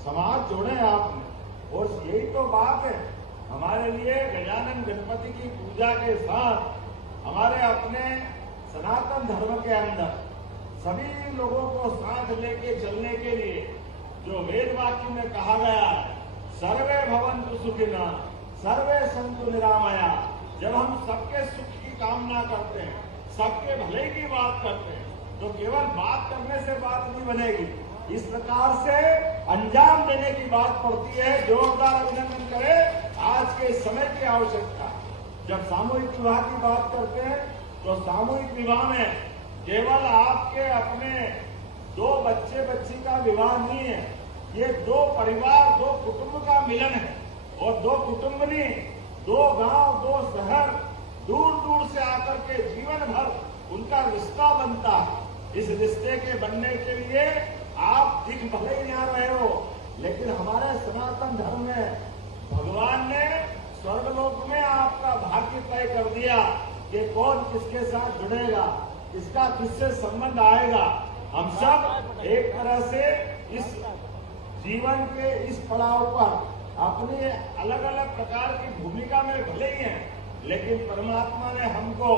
समाज जोड़े हैं आपने। और यही तो बात है हमारे लिए। गजानन गणपति की पूजा के साथ हमारे अपने सनातन धर्म के अंदर सभी लोगों को साथ लेके चलने के लिए जो वेद वाक्य में कहा गया है, सर्वे भवन्तु सुखिनः सर्वे सन्तु निरामया। जब हम सबके सुख की कामना करते हैं, सबके भले की बात करते हैं, तो केवल बात करने से बात नहीं बनेगी, इस प्रकार से अंजाम देने की बात पड़ती है। जोरदार अभिनंदन करें आज के समय की आवश्यकता। जब सामूहिक विवाह की बात करते हैं तो सामूहिक विवाह में केवल आपके अपने दो बच्चे बच्ची का विवाह नहीं है, ये दो परिवार, दो कुटुंब का मिलन है। और दो कुटुंब नहीं, दो गांव, दो शहर दूर दूर से आकर के जीवन भर उनका रिश्ता बनता है। इस रिश्ते के बनने के लिए आप दिख भले ही यहाँ रहे हो, लेकिन हमारे सनातन धर्म में भगवान ने स्वर्गलोक में आपका भाग्य तय कर दिया कि कौन किसके साथ जुड़ेगा, किसका किससे संबंध आएगा। हम सब एक तरह से इस जीवन के इस पड़ाव पर अपनी अलग अलग प्रकार की भूमिका में भले ही हैं, लेकिन परमात्मा ने हमको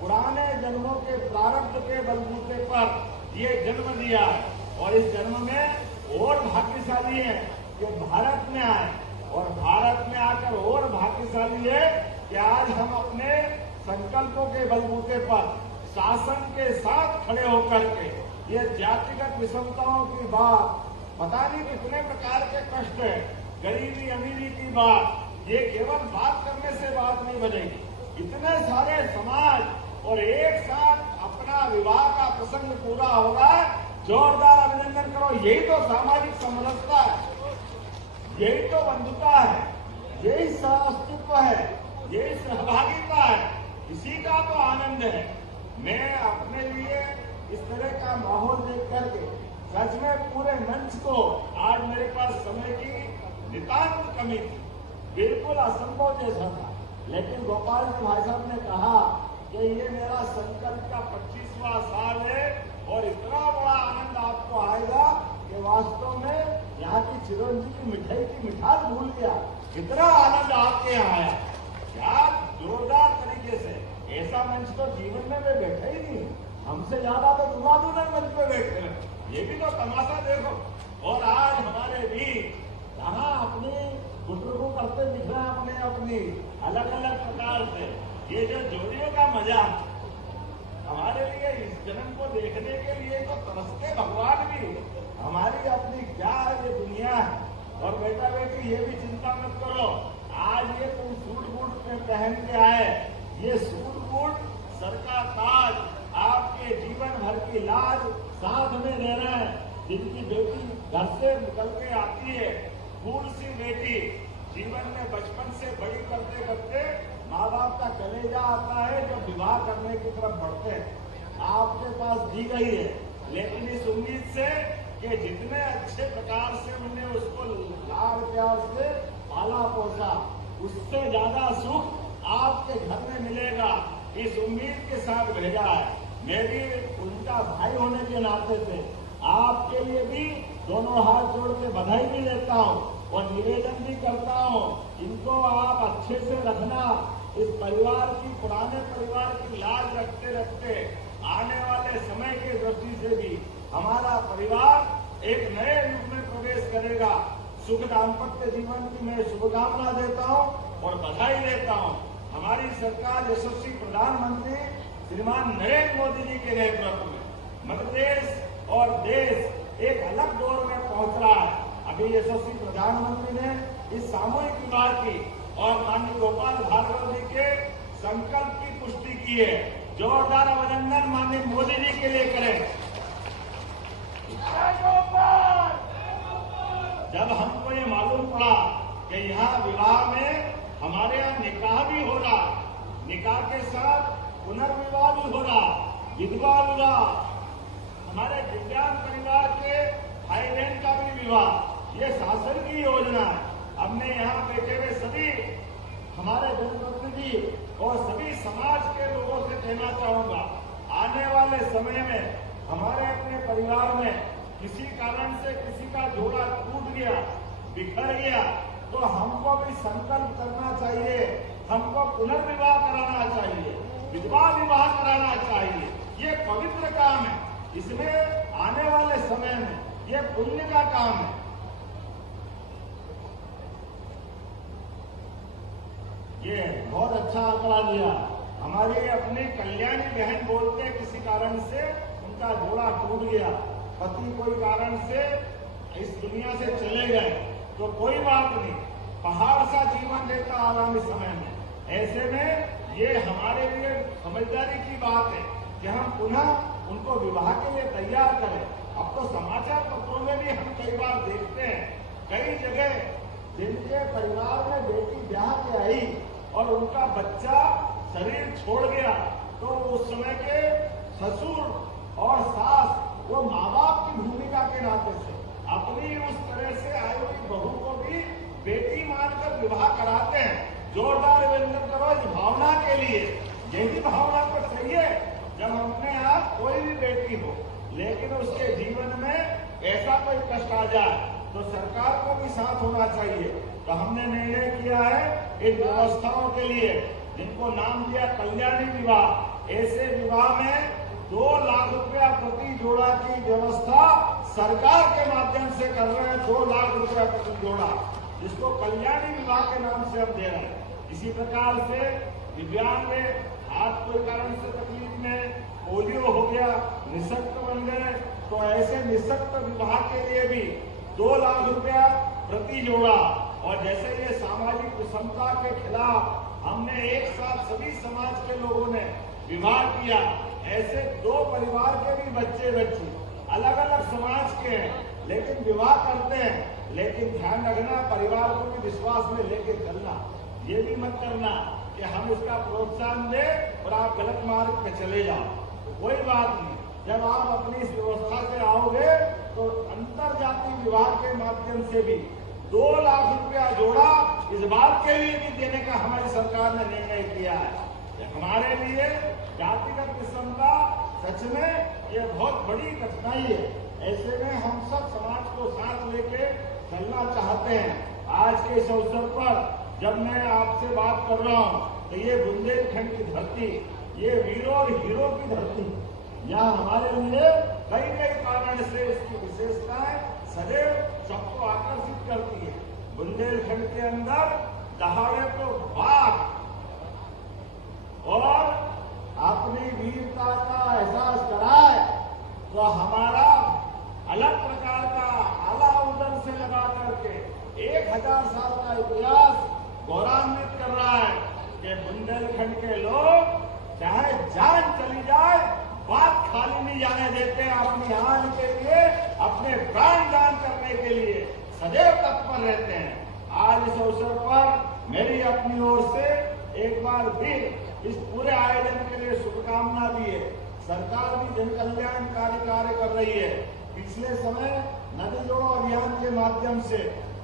पुराने जन्मों के प्रारब्ध के बलबूते पर ये जन्म दिया है और इस जन्म में और भाग्यशाली है कि भारत में आए और भारत में आकर और भाग्यशाली है कि आज हम अपने संकल्पों के बलबूते पर शासन के साथ खड़े होकर के ये जातिगत विषमताओं की बात, पता नहीं कितने प्रकार के कष्ट है, गरीबी अमीरी की बात, ये केवल बात करने से बात नहीं बनेगी। इतने सारे समाज और एक साथ अपना विवाह का प्रसंग पूरा होगा, जोरदार अभिनंदन करो। यही तो सामाजिक समरसता है, यही तो बंधुता है, यही सहअस्तित्व है, यही सहभागिता है, इसी का तो आनंद है। मैं अपने लिए इस तरह का माहौल देख करके सच में पूरे मंच को आज मेरे पास समय की नितांत कमी थी, बिल्कुल असंभव जैसा था, लेकिन गोपाल जी भाई साहब ने कहा कि ये मेरा संकल्प का 25वां साल है और इतना बड़ा आनंद आपको आएगा कि वास्तव में यहाँ की चिरंजी की मिठाई की मिठास भूल गया, इतना आनंद आपके यहाँ आया। क्या जोरदार तरीके से ऐसा मंच तो जीवन में मैं बैठा ही नहीं, हमसे ज्यादा तो दुनिया मंच पे बैठे हैं, ये भी तो तमाशा देखो। और आज हमारे भी जहाँ अपनी गुटरगु करते दिख रहे हैं अपने अपनी अलग अलग प्रकार से, ये जो जोड़ियों का मजा हमारे लिए इस जन्म को देखने के लिए तो तरसते भगवान भी, हमारी अपनी क्या ये दुनिया है। और बेटा बेटी ये भी चिंता मत करो, आज ये तुम सूट बूट में पहन के आए, ये सूट बूट सर का ताज, आपके जीवन भर की लाज साथ में दे रहे हैं। जिनकी बेटी घर से निकल के आती है, फूल सी बेटी, जीवन में बचपन से बड़ी करते करते माँ बाप का कलेजा आता है जब विवाह करने की तरफ बढ़ते हैं, आपके पास दी गई है, लेकिन इस उम्मीद से कि जितने अच्छे प्रकार से उन्हें उसको लाड प्यार से पाला पोसा, उससे ज्यादा सुख आपके घर में मिलेगा, इस उम्मीद के साथ भेजा है। मैं भी उनका भाई होने के नाते से आपके लिए भी दोनों हाथ जोड़ के बधाई भी देता हूँ और निवेदन भी करता हूँ, इनको आप अच्छे से रखना। इस परिवार की, पुराने परिवार की लाज रखते रखते आने वाले समय की दृष्टि से भी हमारा परिवार एक नए युग में प्रवेश करेगा। सुख दाम्पत्य जीवन की मैं शुभकामना देता हूँ और बधाई देता हूँ। हमारी सरकार यशस्वी प्रधानमंत्री श्रीमान नरेंद्र मोदी जी के नेतृत्व में मध्य प्रदेश और देश एक अलग दौर में पहुंच रहा है। अभी यशस्वी प्रधानमंत्री ने इस सामूहिक विवाह की और माननीय गोपाल भार्गव जी के संकल्प की पुष्टि की है। जोरदार अभिनंदन माननीय मोदी जी के लिए करें। जब हमको ये मालूम पड़ा कि यहाँ विवाह में हमारे यहाँ निकाह भी हो रहा, निकाह के साथ पुनर्विवाह भी हो रहा, विधवा विवाह, हमारे दिव्यांग परिवार के भाई बहन का भी विवाह, ये शासन की योजना है। अब मैं यहाँ बैठे हुए सभी हमारे जनप्रतिनिधि और सभी समाज के लोगों से कहना चाहूंगा, आने वाले समय में हमारे अपने परिवार में किसी कारण से किसी का जोड़ा टूट गया, बिखर गया, तो हमको भी संकल्प करना चाहिए, हमको पुनर्विवाह कराना चाहिए, विधवा विवाह कराना चाहिए। ये पवित्र काम है, इसमें आने वाले समय में ये पुण्य का काम है। ये बहुत अच्छा आंकड़ा दिया। हमारी अपनी कल्याणी बहन बोलते किसी कारण से उनका जोड़ा टूट गया, पति कोई कारण से इस दुनिया से चले गए, तो कोई बात नहीं, पहाड़ सा जीवन देता आगामी समय में। ऐसे में ये हमारे लिए समझदारी की बात है कि हम पुनः उनको विवाह के लिए तैयार करें। अब तो समाचार पत्रों में भी हम कई बार देखते हैं, कई जगह जिनके परिवार में बेटी ब्याह के आई और उनका बच्चा शरीर छोड़ गया, तो उस समय के ससुर और सास वो माँ बाप की भूमिका के नाते से अपनी उस तरह से आई हुई बहू को भी बेटी मानकर विवाह कराते हैं। जोरदार अभिनंदन करो इस भावना के लिए। यही भावना तो चाहिए जब अपने यहाँ कोई भी बेटी हो, लेकिन उसके जीवन में ऐसा कोई कष्ट आ जाए तो सरकार को भी साथ होना चाहिए। तो हमने निर्णय किया है इन व्यवस्थाओं के लिए, जिनको नाम दिया कल्याणी विवाह, ऐसे विवाह में 2 लाख रुपया प्रति जोड़ा की व्यवस्था सरकार के माध्यम से कर रहे हैं। 2 लाख रुपया प्रति जोड़ा, जिसको कल्याणी विवाह के नाम से हम दे रहे हैं। इसी प्रकार से दिव्यांग में हाथ कोई कारण से तकलीफ में, पोलियो हो गया, निःशक्त बन गए, तो ऐसे निःशक्त विवाह के लिए भी 2 लाख रुपया प्रति जोड़ा। और जैसे ये सामाजिक विषमता के खिलाफ हमने एक साथ सभी समाज के लोगों ने विवाह किया, ऐसे 2 परिवार के भी बच्चे बच्ची अलग अलग समाज के हैं लेकिन विवाह करते हैं। लेकिन ध्यान रखना, परिवार को भी विश्वास में लेके चलना, ये भी मत करना कि हम इसका प्रोत्साहन दें और आप गलत मार्ग पे चले जाओ। कोई बात नहीं, जब आप अपनी इस व्यवस्था से आओगे तो अंतर जाति विवाह के माध्यम से भी 2 लाख रुपया जोड़ा इस बात के लिए भी देने का हमारी सरकार ने निर्णय किया है। हमारे लिए जातिगत विषमता सच में ये बहुत बड़ी कठिनाई है। ऐसे में हम सब समाज को साथ लेके चलना चाहते हैं। आज के इस अवसर पर जब मैं आपसे बात कर रहा हूँ तो ये बुंदेलखंड की धरती, ये वीरों और हीरो की धरती, यहाँ हमारे लिए कई कई कारण से इसकी विशेषताएं सदैव सबको आकर्षित करती है। बुंदेलखंड के अंदर दहाड़े तो बाघ और अपनी वीरता का एहसास कराए तो हमारा अलग प्रकार का आला उदर से लगा करके 1000 साल का इतिहास गौरवान्वित कर रहा है कि बुंदेलखंड के लोग चाहे जान चली जाए बात खाली नहीं जाने देते, अपनी आन के लिए, अपने प्राण दान करने के लिए सदैव तत्पर रहते हैं। आज इस अवसर पर मेरी अपनी ओर से एक बार फिर इस पूरे आयोजन के लिए शुभकामना भी है। सरकार भी जन कल्याणकारी कार्य कर रही है। पिछले समय नदी जोड़ो अभियान के माध्यम से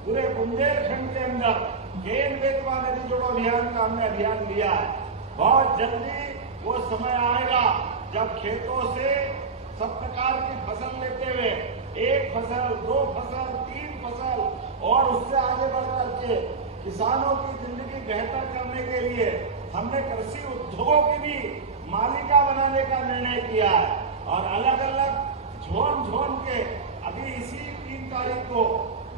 पूरे बुंदेलखंड के अंदर केन बेतवा नदी जोड़ो अभियान का हमने अभियान लिया है। बहुत जल्दी वो समय आएगा जब खेतों से सब प्रकार की फसल लेते हुए 1 फसल, 2 फसल, 3 फसल और उससे आगे बढ़ करके किसानों की जिंदगी बेहतर करने के लिए हमने कृषि उद्योगों की भी मालिका बनाने का निर्णय किया है। और अलग अलग झोन के अभी इसी 3 तारीख को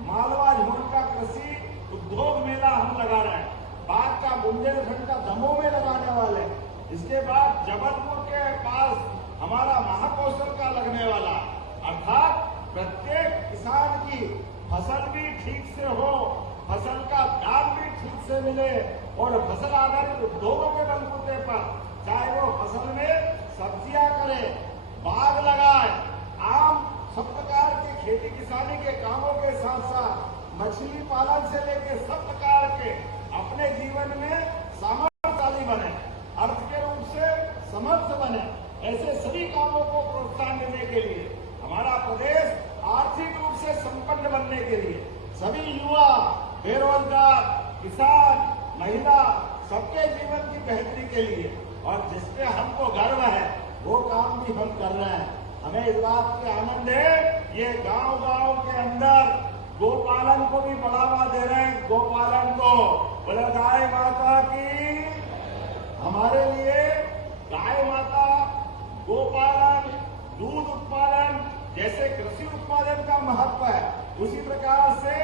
मालवा झोन का कृषि उद्योग मेला हम लगा रहे हैं। बाद का बुंदेलखंड का दमोह में लगाने वाले हैं। इसके बाद जबलपुर के पास हमारा महाकौशल का लगने वाला, अर्थात प्रत्येक किसान की फसल भी ठीक से हो, फसल का दाम भी ठीक से मिले और फसल आधारित उद्योगों के बलबूते पर चाहे वो फसल में सब्जियां करे, बाग लगाए, आम सब प्रकार के खेती किसानी के कामों के साथ साथ मछली पालन से लेकर सब प्रकार के अपने जीवन में सामर्थ्यशाली बने, अर्थ के रूप से समर्थ बने, ऐसे सभी कामों को प्रोत्साहन देने के लिए हमारा प्रदेश आर्थिक रूप से संपन्न बनने के लिए सभी युवा, बेरोजगार, किसान, महिला सबके जीवन की बेहतरी के लिए और जिसपे हमको गर्व है वो काम भी हम कर रहे हैं। हमें इस बात के आनंद है, ये गांव-गांव के अंदर गोपालन को भी बढ़ावा दे रहे हैं। गोपालन को बोले गाय माता की, हमारे लिए गाय माता, गोपालन, दूध उत्पादन जैसे कृषि उत्पादन का महत्व है, उसी प्रकार से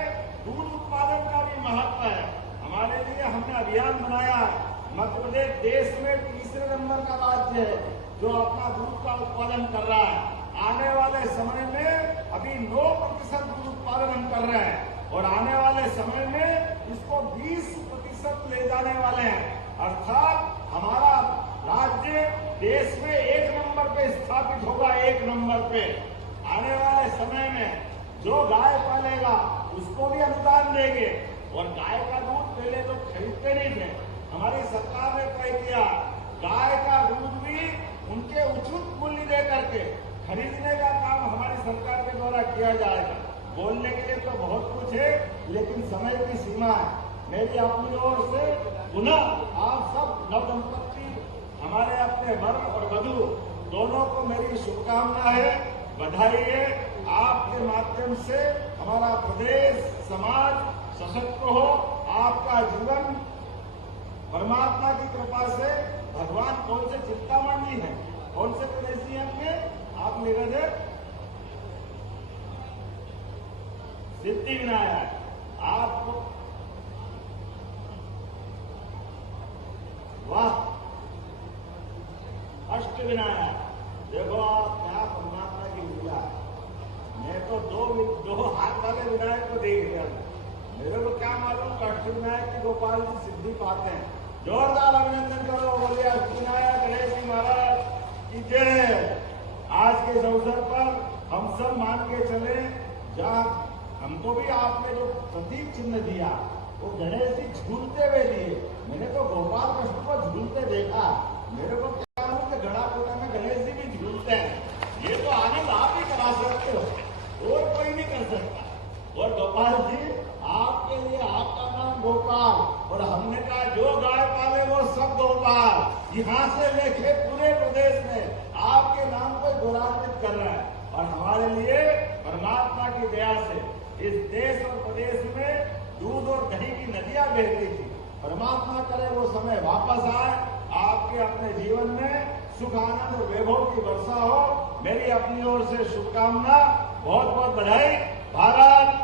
दूध उत्पादन का भी महत्व है। हमारे लिए हमने अभियान बनाया। मध्य प्रदेश देश में तीसरे नंबर का राज्य है जो अपना दूध का उत्पादन कर रहा है। आने वाले समय में अभी 9% दूध उत्पादन हम कर रहे हैं और आने वाले समय में इसको 20% ले जाने वाले हैं। अर्थात हमारा राज्य देश में 1 नंबर पे स्थापित होगा आने वाले समय में जो गाय पालेगा उसको भी अनुदान देंगे। और गाय का दूध पहले तो खरीदते नहीं थे, हमारी सरकार ने तय किया गाय का दूध भी उनके उचित मूल्य दे करके खरीदने का काम हमारी सरकार के द्वारा किया जाएगा। बोलने के लिए तो बहुत कुछ है, लेकिन समय की सीमा है। मेरी अपनी ओर से पुनः आप सब नवदंपति हमारे अपने वर और वधू दोनों को मेरी शुभकामना है, बधाई है। आपके माध्यम से हमारा प्रदेश समाज सशक्त हो, आपका जीवन परमात्मा की कृपा से भगवान कौन से चिंतामणि है, कौन से प्रदेशी हैं आपके, आप निरंजन सिद्धि विनायक, आपको वाह अष्ट विनायक। देखो आप क्या परमात्मा की लीला है। मैं तो दो हाथ वाले विनायक को देख रहा हूं, मेरे को क्या मालूम अष्ट विनायक की गोपाल जी सिद्धि पाते हैं। जोरदार अभिनंदन करो, बोलिए अष्ट विनायक गणेश जी महाराज की जय। आज के इस अवसर पर हम सब मान के चले, जहाँ हमको भी आपने जो प्रतीक चिन्ह दिया वो गणेश जी झूलते हुए दिए। मैंने तो गोपाल कृष्ण को झूलते देखा, मेरे को क्या मालूम कि गड़ा कोटा में गणेश जी भी झूलते हैं। ये तो आनंद आप ही करा सकते हो, और कोई नहीं कर सकता। और गोपाल जी आपके लिए आपका नाम गोपाल, और हमने कहा जो गाय पाले वो सब गोपाल। यहाँ से लेके पूरे प्रदेश में आपके नाम को गौरवान्वित कर रहा है। और हमारे लिए परमात्मा की दया से इस देश और प्रदेश में दूध और दही की नदियां बह रही थी। परमात्मा करे वो समय वापस आए, आपके अपने जीवन में सुख आनंद और वैभव की वर्षा हो। मेरी अपनी ओर से शुभकामना, बहुत बहुत बधाई। भारत